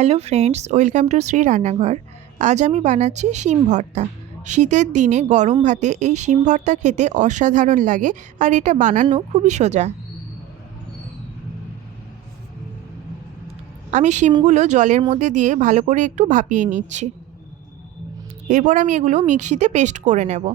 Hello friends, welcome to Shri রান্নাঘর। আজ আমি বানাচ্ছি শিম ভর্তা। শীতের দিনে গরম ভাতে এই শিম ভর্তা খেতে অসাধারণ লাগে, আর এটা বানানো খুবই সোজা। আমি শিমগুলো জলের মধ্যে দিয়ে ভালো করে একটু ভাপিয়ে নিচ্ছি। এরপর আমি এগুলো মিক্সিতে পেস্ট করে নেব।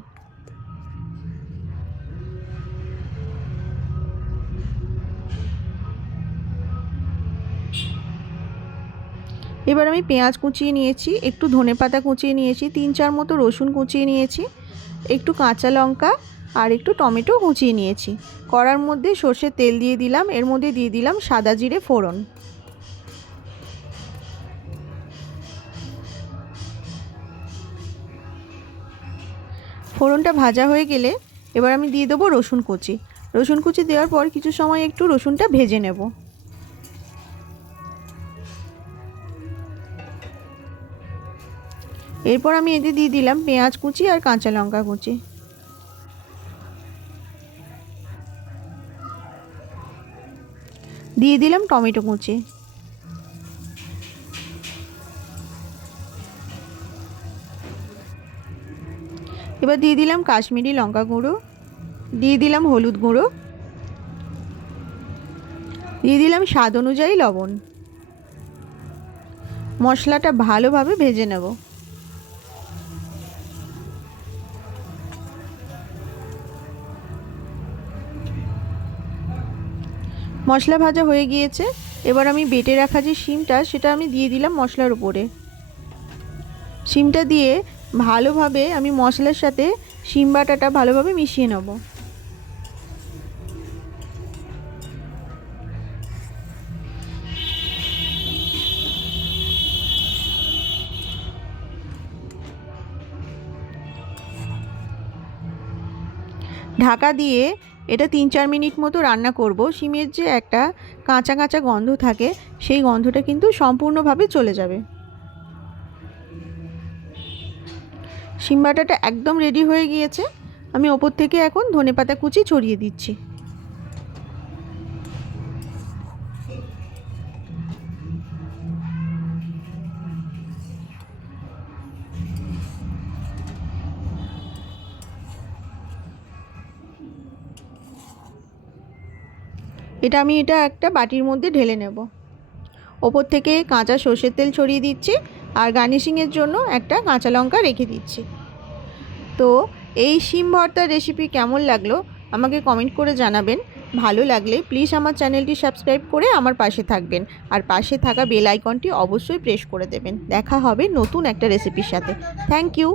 এবার আমি পেঁয়াজ কুচিয়ে নিয়েছি, একটু ধনেপাতা কুচিয়ে নিয়েছি, 3-4 মতো রসুন কুচিয়ে নিয়েছি, একটু কাঁচা লঙ্কা আর একটু টমেটো কুচিয়ে নিয়েছি। কড়ার মধ্যে সর্ষের তেল দিয়ে দিলাম, এর মধ্যে দিয়ে দিলাম সাদা জিরে ফোড়ন। ফোড়নটা ভাজা হয়ে গেলে এবার আমি দিয়ে দেবো রসুন কুচি। রসুন কুচি দেওয়ার পর কিছু সময় একটু রসুনটা ভেজে নেব। এরপর আমি এতে দিয়ে দিলাম পেঁয়াজ কুচি আর কাঁচা লঙ্কা কুচি। দিয়ে দিলাম টমেটো কুচি। এবার দিয়ে দিলাম কাশ্মীরি লঙ্কা গুঁড়ো, দিয়ে দিলাম হলুদ গুঁড়ো, দিয়ে দিলাম স্বাদ অনুযায়ী লবণ। মশলাটা ভালোভাবে ভেজে নেব। মশলা ভাজা হয়ে গিয়েছে। এবার আমি বেটে রাখা যে শিমটা সেটা আমি দিয়ে দিলাম মশলার উপরে। শিমটা দিয়ে ভালোভাবে আমি মশলার সাথে শিম বাটাটা ভালোভাবে মিশিয়ে নেব। ঢাকা দিয়ে এটা 3-4 মিনিট মতো রান্না করব। শিমের যে একটা কাঁচা কাঁচা গন্ধ থাকে সেই গন্ধটা কিন্তু সম্পূর্ণভাবে চলে যাবে। শিম বাটাটা একদম রেডি হয়ে গিয়েছে। আমি ওপর থেকে এখন ধনেপাতা কুচি ছড়িয়ে দিচ্ছি। আমি এটা একটা বাটির মধ্যে ঢেলে নেব। ওপর থেকে কাঁচা সর্ষের তেল ছড়িয়ে দিচ্ছি আর গার্নিশিংয়ের জন্য একটা কাঁচা লঙ্কা রেখে দিচ্ছি। তো এই শিম ভর্তার রেসিপি কেমন লাগলো আমাকে কমেন্ট করে জানাবেন। ভালো লাগলে প্লিজ আমার চ্যানেলটি সাবস্ক্রাইব করে আমার পাশে থাকবেন, আর পাশে থাকা বেল আইকনটি অবশ্যই প্রেস করে দেবেন। দেখা হবে নতুন একটা রেসিপির সাথে। Thank you.